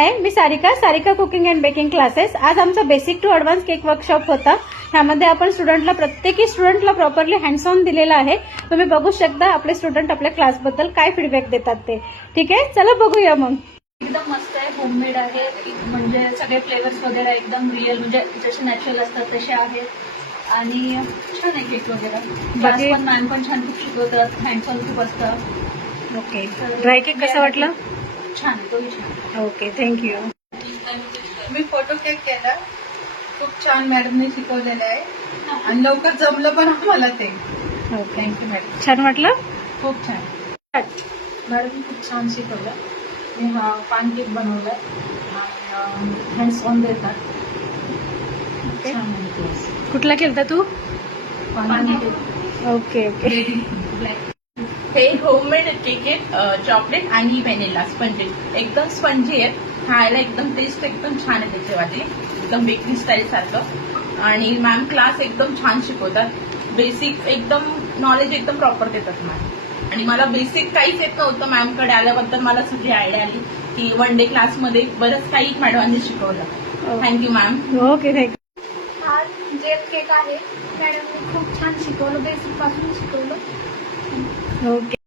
हाय, मी Sarika cooking and baking classes. आज आमचा basic to advance cake workshop होता. ह्यामध्ये आपण प्रत्येकी स्टुडंटला प्रॉपरली हँड्स ऑन दिलेला आहे. तुम्ही बघू शकता आपले स्टुडंट आपल्या क्लासबद्दल काय फीडबॅक देतात ते. ठीक आहे, चला बघूया मग. एकदम मस्त आहे, होममेड आहे. म्हणजे सगळे फ्लेवर्स वगैरे एकदम रिअल, म्हणजे जसे नॅचरल असतात तसे आहेत आणि छान आहे केक वगैरे. क्लास पण मॅम पण छान खूप शिकवतात, हँड्स ऑन खूप असतात. ओके, ड्राय केक कसं वाटलं? छान, तोही छान. Okay, thank you. मी फोटो केक केला, खूप छान मॅडमने शिकवलेलं आहे आणि लवकर जमलं पण आम्हाला ते. ओके, थँक्यू मॅडम, छान वाटलं? खूप छान. मॅडम खूप छान शिकवलं. मी हा पान केक बनवला आणि हँड्स ऑन देतात. ओके, छान आहे क्लास. कुठला केलता तू? पान केक ओके ओके. ब्लॅक. हे होममेड केक आहेत, चॉकलेट आणि व्हॅनिला स्पंजी. एकदम स्पंजी आहेत, खायला एकदम टेस्ट एकदम छान आहे त्याच्यावाली, एकदम बेकरी स्टाईल सारखं. आणि मॅम क्लास एकदम छान शिकवतात. बेसिक एकदम नॉलेज एकदम प्रॉपर देतात मॅम. आणि मला बेसिक काहीच येत नव्हतं, मॅमकडे आल्याबद्दल मला सगळी आयडिया आली की वन डे क्लासमध्ये बरंच काही मॅडमांनी शिकवलं. Thank you ma'am. Okay, thank you. हा जेल केक आहे. मॅडमने खूप छान शिकवलं, बेसिक पासून शिकवलं. ओके.